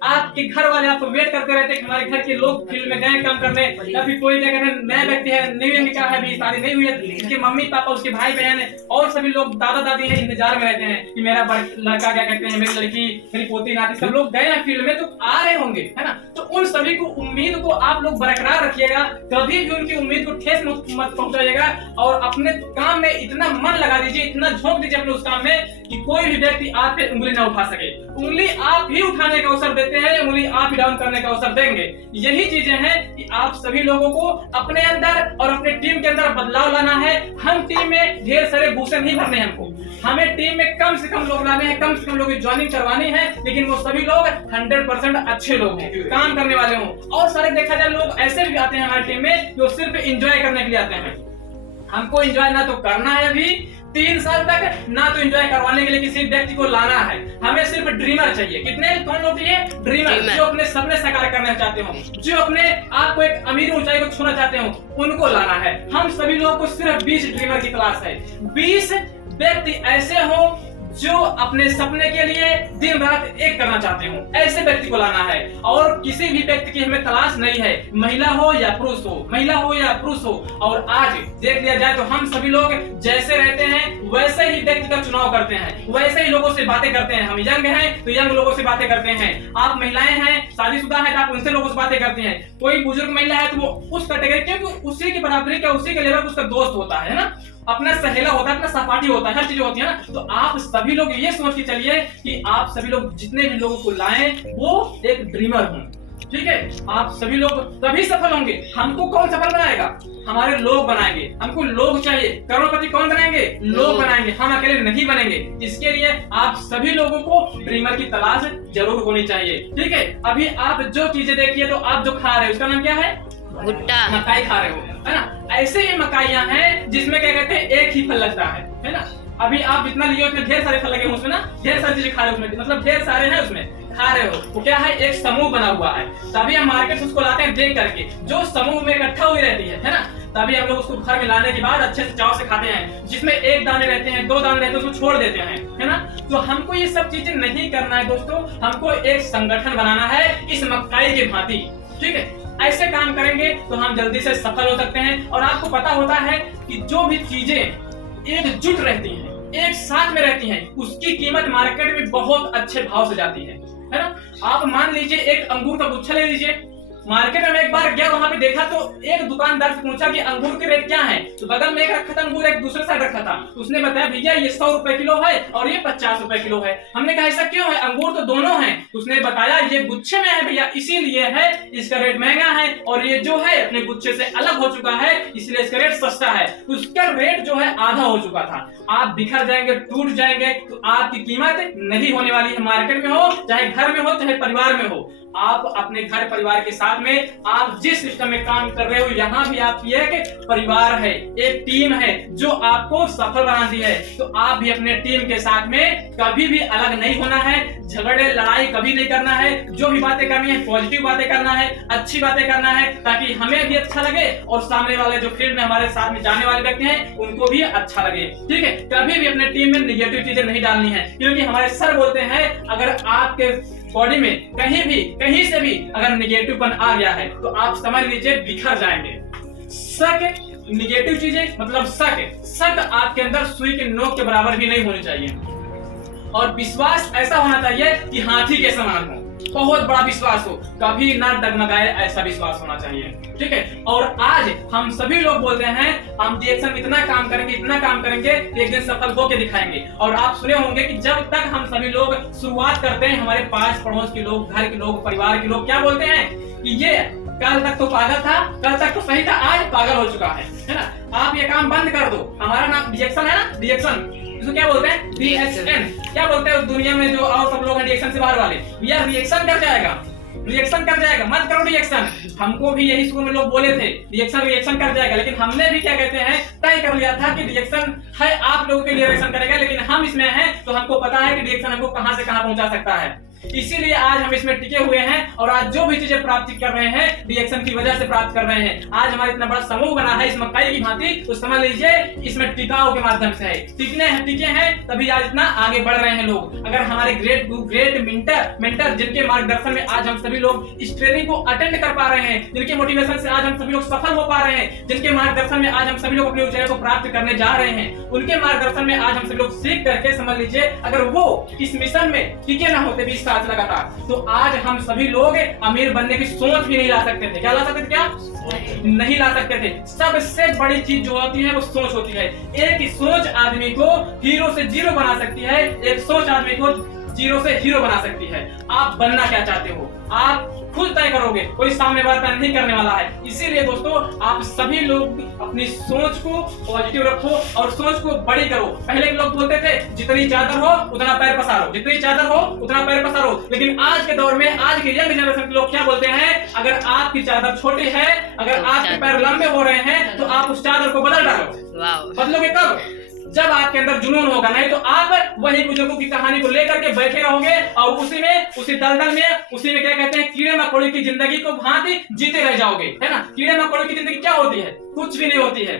आपके घर वाले आपको वेट करते रहते हैं कि हमारे घर के लोग फील्ड में गए काम करने, या फिर कोई क्या कहते हैं नया व्यक्ति है, न्यू निकाह है, अभी शादी नहीं हुई है, इसके मम्मी पापा, उसके भाई बहन और सभी लोग दादा दादी है इंतजार में रहते हैं कि मेरा लड़का क्या कहते हैं, मेरी लड़की, मेरी पोती नाती, सब लोग गए हैं फील्ड में तो आ रहे होंगे, है ना। तो उन सभी को उम्मीद को आप लोग बरकरार रखिएगा, कभी भी उनकी उम्मीद को ठेस मत पहुंचाइएगा और अपने काम में इतना मन लगा दीजिए, इतना झोंक दीजिए अपने उस काम में कि कोई भी व्यक्ति आप पे उंगली ना उठा सके। उंगली आप ही उठाने का अवसर देते हैं, उंगली आप ही डाउन करने का अवसर देंगे। यही चीजें हैं कि आप सभी लोगों को अपने अंदर और अपने टीम के अंदर बदलाव लाना है। हम टीम में ढेर सारे भूसे नहीं भरने हैं, हमको हमें टीम में कम से कम लोग लाने हैं, कम से कम लोग ज्वाइनिंग करवानी है, लेकिन वो सभी लोग 100% अच्छे लोग हैं, काम करने वाले हों। और सारे देखा जाए लोग ऐसे भी आते हैं हमारी टीम में जो सिर्फ एंजॉय करने के लिए आते हैं। हमको एंजॉय ना तो करना है अभी 3 साल तक, ना तो एंजॉय करवाने के लिए किसी व्यक्ति को लाना है। हमें सिर्फ ड्रीमर चाहिए। कितने कौन लोग चाहिए? ड्रीमर, जो अपने सपने साकार करना चाहते हो, जो अपने आप को एक अमीर ऊंचाई को छूना चाहते हो, उनको लाना है। हम सभी लोगों को सिर्फ 20 ड्रीमर की तलाश है। 20 व्यक्ति ऐसे हो जो अपने सपने के लिए दिन रात एक करना चाहते हो, ऐसे व्यक्ति को लाना है। और किसी भी व्यक्ति की हमें तलाश नहीं है, महिला हो या पुरुष हो, महिला हो या पुरुष हो। और आज देख लिया जाए तो हम सभी लोग जैसे रहते हैं वैसे ही व्यक्ति का चुनाव करते हैं, वैसे ही लोगों से बातें करते हैं। हम यंग हैं तो यंग लोगों से बातें करते हैं, आप महिलाएं हैं, शादीशुदा है तो आप उनसे लोगों से बातें करते हैं। कोई बुजुर्ग महिला है तो वो उस कैटेगरी, क्योंकि उसी की बराबरी का, उसी के लेवल उसका दोस्त होता है ना, अपना सहेला होता है, अपना सहपाठी होता है, हर चीज होती है ना। तो आप सभी लोग ये सोच के चलिए कि आप सभी लोग जितने भी लोगों को लाएं वो एक ड्रीमर हों, ठीक है। आप सभी लोग तभी सफल होंगे। हमको कौन सफल बनाएगा? हमारे लोग बनाएंगे। हमको लोग चाहिए। करोड़पति कौन बनाएंगे? लोग बनाएंगे, हम अकेले नहीं बनेंगे। इसके लिए आप सभी लोगों को ड्रीमर की तलाश जरूर होनी चाहिए, ठीक है। अभी आप जो चीजें देखिए, तो आप जो खा रहे हो उसका नाम क्या है? भुट्टा, मकाई खा रहे हो, है ना। ऐसे ही मकाइयां हैं जिसमें क्या कहते हैं एक ही फल लगता है ना। अभी आप जितना लिए उसमें ढेर सारे फल लगे उसमें ना, ढेर सारी चीजें खा रहे हो उसमें, मतलब ढेर सारे हैं उसमें खा रहे हो। वो क्या है? एक समूह बना हुआ है। तभी हम मार्केट से उसको लाते हैं देख करके, जो समूह में इकट्ठा हुई रहती है ना। तभी हम लोग उसको घर में लाने के बाद अच्छे से चाव से खाते हैं। जिसमें 1 दाने रहते हैं, 2 दाने रहते हैं, उसको छोड़ देते हैं, है ना। तो हमको ये सब चीजें नहीं करना है दोस्तों। हमको एक संगठन बनाना है इस मकाई की भांति, ठीक है। ऐसे काम करेंगे तो हम जल्दी से सफल हो सकते हैं। और आपको पता होता है कि जो भी चीजें एकजुट रहती हैं, एक साथ में रहती हैं, उसकी कीमत मार्केट में बहुत अच्छे भाव से जाती है ना। आप मान लीजिए एक अंगूर का गुच्छा ले लीजिए, मार्केट में एक बार गया, वहां पे देखा तो एक दुकानदार से पूछा कि अंगूर के रेट क्या है, तो बगल में एक रखा था अंगूर, एक दूसरे साइड रखा था। उसने बताया भैया ये 100 रुपए किलो है और ये 50 रुपए किलो है। हमने कहा ऐसा क्यों है? अंगूर तो दोनों हैं। उसने बताया ये गुच्छे में है भैया, इसीलिए है, इसका रेट महंगा है, और ये जो है अपने गुच्छे से अलग हो चुका है, इसलिए इसका रेट सस्ता है। उसका रेट जो है आधा हो चुका था। आप बिखर जाएंगे, टूट जाएंगे, तो आपकी कीमत नहीं होने वाली है। मार्केट में हो, चाहे घर में हो, चाहे परिवार में हो, आप अपने घर परिवार के साथ में आप जिस सिस्टम में काम कर रहे हो, यहाँ भी आप ये है कि परिवार है, एक टीम है जो आपको सफल बनाती है। तो आप भी अपने टीम के साथ में कभी भी अलग नहीं होना है, झगड़े लड़ाई कभी नहीं करना है। जो भी बातें करनी है पॉजिटिव बातें करना है, अच्छी बातें करना है, ताकि हमें भी अच्छा लगे और सामने वाले जो फील्ड में हमारे साथ में जाने वाले व्यक्ति हैं उनको भी अच्छा लगे, ठीक है। कभी भी अपने टीम में निगेटिव चीजें नहीं डालनी है, क्योंकि हमारे सर बोलते हैं अगर आपके बॉडी में कहीं से भी अगर निगेटिवपन आ गया है तो आप समझ लीजिए बिखर जाएंगे। शक, निगेटिव चीजें मतलब शक आपके अंदर सुई के नोक के बराबर भी नहीं होनी चाहिए। और विश्वास ऐसा होना चाहिए कि हाथी के समान हो, बहुत बड़ा विश्वास हो, कभी ना डगमगाए, ऐसा विश्वास होना चाहिए, ठीक है। और आज हम सभी लोग बोलते हैं हम रिएक्शन में इतना काम करेंगे, इतना काम करेंगे, एक दिन सफल होकर दिखाएंगे। और आप सुने होंगे कि जब तक हम सभी लोग शुरुआत करते हैं, हमारे पास पड़ोस के लोग, घर के लोग, परिवार के लोग क्या बोलते हैं कि ये कल तक तो पागल था, कल तक तो सही था, आज पागल हो चुका है ना। आप ये काम बंद कर दो। हमारा नाम रिएक्शन है ना, रिएक्शन, इसको क्या बोलते हैं? DXN। क्या बोलते हैं दुनिया में जो और सब लोग हैं रिएक्शन से बाहर वाले? भैया रिएक्शन कर जाएगा, रिएक्शन कर जाएगा, मत करो रिएक्शन। हमको भी यही स्कूल में लोग बोले थे रिएक्शन कर जाएगा, लेकिन हमने भी क्या कहते हैं तय कर लिया था कि रिएक्शन है आप लोगों के लिए रिएक्शन करेगा, लेकिन हम इसमें हैं तो हमको पता है कि रिएक्शन हमको कहां से कहां पहुंचा सकता है। इसीलिए आज हम इसमें टिके हुए हैं और आज जो भी चीजें प्राप्त कर रहे हैं रिएक्शन की वजह से प्राप्त कर रहे हैं। आज हमारा इतना बड़ा समूह बना है इस मकई की भांति, तो समझ लीजिए इसमें टिकाव के माध्यम से है। टिके हैं तभी आज इतना आगे बढ़ रहे हैं लोग। अगर हमारे ग्रेट मेंटर जिनके मार्गदर्शन में आज हम सभी लोग इस ट्रेनिंग को अटेंड कर पा रहे हैं, जिनके मोटिवेशन से आज हम सभी लोग सफल हो पा रहे हैं, जिनके मार्गदर्शन में आज हम सभी लोग अपनी ऊंचाई को प्राप्त करने जा रहे हैं, उनके मार्गदर्शन में आज हम सभी लोग सीख करके समझ लीजिए अगर वो इस मिशन में टिके ना होते 20 साल लगातार, तो आज हम सभी लोग अमीर बनने की सोच भी नहीं ला सकते थे। क्या ला सकते थे? क्या नहीं ला सकते थे। सबसे बड़ी चीज जो होती है वो सोच होती है। एक सोच आदमी को हीरो से जीरो बना सकती है, एक सोच आदमी को जीरो से हीरो बना सकती है। आप बनना क्या चाहते हो आप खुद तय करोगे, कोई सामने वाला तय नहीं करने वाला है। इसीलिए दोस्तों आप सभी लोग अपनी सोच को पॉजिटिव रखो और सोच को बड़ी करो। पहले के लोग बोलते थे जितनी चादर हो उतना पैर पसारो, जितनी चादर हो उतना पैर पसारो, लेकिन आज के दौर में आज के यंग जनरेशन के लोग क्या बोलते हैं, अगर आपकी चादर छोटी है, अगर आपके पैर लंबे हो रहे हैं तो आप उस चादर को बदल डालो। बदलोगे कब? जब आपके अंदर जुनून होगा, नहीं तो आप वही बुजुर्गों की कहानी को लेकर के बैठे रहोगे और उसी दलदल में क्या कहते हैं कीड़े मकोड़े की जिंदगी को भांति जीते रह जाओगे, है ना। कीड़े मकोड़े की जिंदगी क्या होती है? कुछ भी नहीं होती है।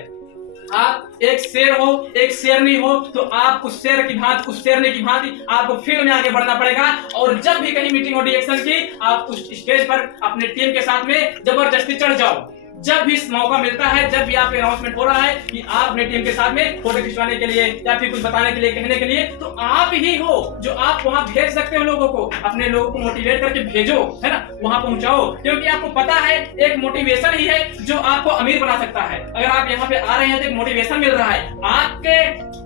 आप एक शेर हो, एक शेरनी हो, तो आप उस शेर की भांति, उस शेरनी की भांति आपको फील्ड में आगे बढ़ना पड़ेगा। और जब भी कहीं मीटिंग हो रिएक्शन की, आप उस स्टेज पर अपने टीम के साथ में जबरदस्ती चढ़ जाओ। जब भी मौका मिलता है, जब भी आपके अनाउंसमेंट हो रहा है कि आप अपने टीम के साथ में फोटो खिंचवाने के लिए या फिर कुछ बताने के लिए, कहने के लिए, तो आप ही हो जो आप वहां भेज सकते हो लोगों को। अपने लोगों को मोटिवेट करके भेजो, है ना, वहां पहुंचाओ, क्योंकि आपको पता है एक मोटिवेशन ही है जो आपको अमीर बना सकता है। अगर आप यहाँ पे आ रहे हैं तो एक मोटिवेशन मिल रहा है आपके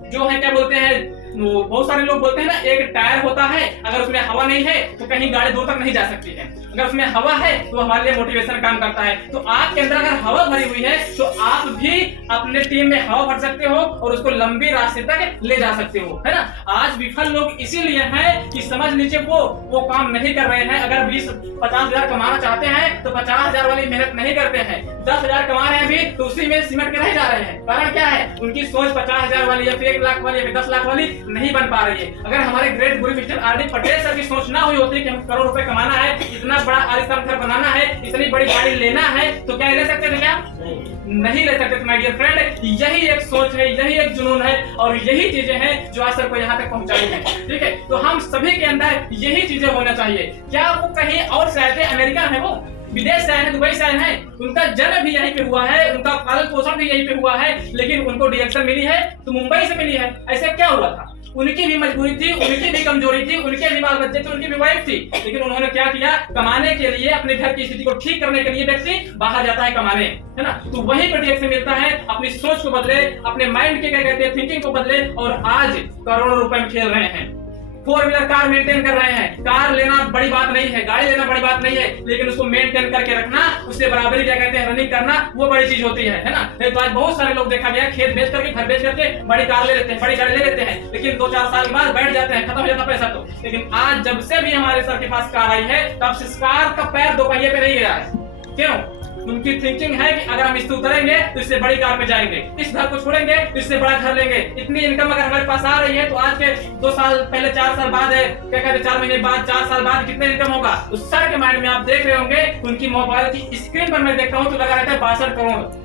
जो है क्या बोलते हैं, बहुत सारे लोग बोलते हैं ना, एक टायर होता है, अगर उसमें हवा नहीं है तो कहीं गाड़ी दूर तक नहीं जा सकती है। अगर उसमें हवा है तो हमारे लिए मोटिवेशन काम करता है। तो आपके अंदर अगर हवा भरी हुई है तो आप भी अपने टीम में हवा भर सकते हो और उसको लंबी रास्ते तक ले जा सकते हो, है ना। आज विफल लोग इसीलिए हैं कि समझ लीजिए वो काम नहीं कर रहे हैं। अगर 20-50 हजार कमाना चाहते हैं तो 50 हजार वाली मेहनत नहीं करते हैं। 10 हजार कमा रहे हैं भी तो उसी में सिमट के रह जा रहे हैं। कारण क्या है? उनकी सोच 50 हजार वाली या फिर 1 लाख वाली या फिर 10 लाख वाली नहीं बन पा रही है। अगर हमारे ग्रेट गुरु मिस्टर आर.डी. पटेल सर की सोच ना हुई होती कि हम करोड़ रुपए कमाना है, इतना बड़ा आलिशान घर बनाना है, इतनी बड़ी गाड़ी लेना है, तो क्या ले सकते थे? क्या नहीं ले सकते थे माय डियर फ्रेंड। यही एक सोच है, यही एक जुनून है और यही चीजें हैं जो आज सर को यहाँ तक पहुंचाई है। ठीक है, तो हम सभी के अंदर यही चीजें होना चाहिए। क्या वो कहीं और से आए थे? अमेरिका है, वो विदेश से आए हैं, दुबई से आए हैं, उनका जन्म भी यहीं पे हुआ है, उनका पालन पोषण भी यहीं पे हुआ है, लेकिन उनको रिएक्शन मिली है तो मुंबई से मिली है। ऐसे क्या हुआ था? उनकी भी मजबूरी थी, उनकी भी कमजोरी थी, उनके भी बाल बच्चे थे, उनकी भी वाइफ थी, लेकिन उन्होंने क्या किया? कमाने के लिए, अपने घर की स्थिति को ठीक करने के लिए व्यक्ति बाहर जाता है कमाने, है ना। तो वही पर रिएक्शन मिलता है। अपनी सोच को बदले, अपने माइंड के क्या कहते हैं थिंकिंग को बदले और आज करोड़ों रुपए में खेल रहे हैं। 4 व्हीलर कार मेंटेन कर रहे हैं। कार लेना बड़ी बात नहीं है, गाड़ी लेना बड़ी बात नहीं है, लेकिन उसको मेंटेन करके रखना, उससे बराबरी क्या कहते हैं रनिंग करना, वो बड़ी चीज होती है ना। तो आज बहुत सारे लोग देखा गया खेत बेच करके, घर बेच करके बड़ी कार ले लेते हैं, बड़ी गाड़ी ले लेते हैं, लेकिन 2-4 साल के बाद बैठ जाते हैं, खत्म हो जाता पैसा तो। लेकिन आज जब से भी हमारे सर के पास कार आई है तब से कार का पैर 2 पहिए पे नहीं गया है। क्यों? उनकी थिंकिंग है कि अगर हम इससे उतरेंगे तो इससे बड़ी कार पे जाएंगे, इस घर को छोड़ेंगे तो इससे बड़ा घर लेंगे। इतनी इनकम अगर हमारे पास आ रही है तो आज के 2 साल पहले 4 साल बाद है, क्या कहते हैं 4 महीने बाद 4 साल बाद कितने इनकम होगा? उस सर के माइंड में आप देख रहे होंगे, उनकी मोबाइल की स्क्रीन पर मैं देखता हूँ तो लगा रहता है 62 करोड़।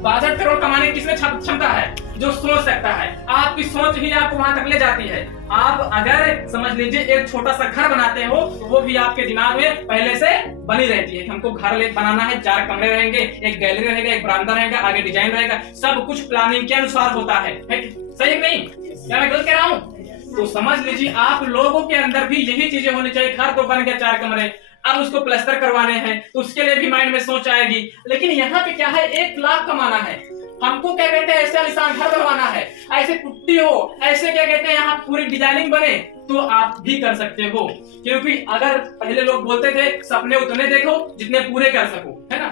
62 करोड़ कमाने की किसमें क्षमता है? जो सोच सकता है। आपकी सोच ही आपको वहां तक ले जाती है। आप अगर समझ लीजिए एक छोटा सा घर बनाते हो तो वो भी आपके दिमाग में पहले से बनी रहती है कि हमको घर बनाना है, 4 कमरे रहेंगे, एक गैलरी रहेगा, एक बरामदा रहेगा, आगे डिजाइन रहेगा, सब कुछ प्लानिंग के अनुसार होता है। सही नहीं? क्या मैं गलत कह रहा हूँ? तो समझ लीजिए आप लोगों के अंदर भी यही चीजें होनी चाहिए। घर तो बन गया 4 कमरे, अब उसको प्लास्टर करवाने हैं तो उसके लिए भी माइंड में सोच आएगी। लेकिन यहाँ पे क्या है? 1 लाख कमाना है, हमको क्या कहते हैं ऐसे आलिशान घर बनवाना है, ऐसे पुट्टी हो, ऐसे क्या कहते हैं यहाँ पूरी डिजाइनिंग बने, तो आप भी कर सकते हो। क्योंकि अगर पहले लोग बोलते थे सपने उतने देखो जितने पूरे कर सको, है ना।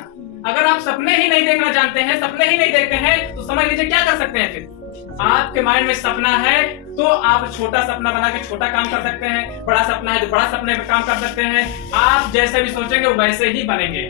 अगर आप सपने ही नहीं देखना जानते हैं, सपने ही नहीं देखते हैं, तो समझ लीजिए क्या कर सकते हैं फिर। आपके माइंड में सपना है तो आप छोटा सपना बना के छोटा काम कर सकते हैं, बड़ा सपना है तो बड़ा सपने पे काम कर सकते हैं। आप जैसे भी सोचेंगे वैसे ही बनेंगे।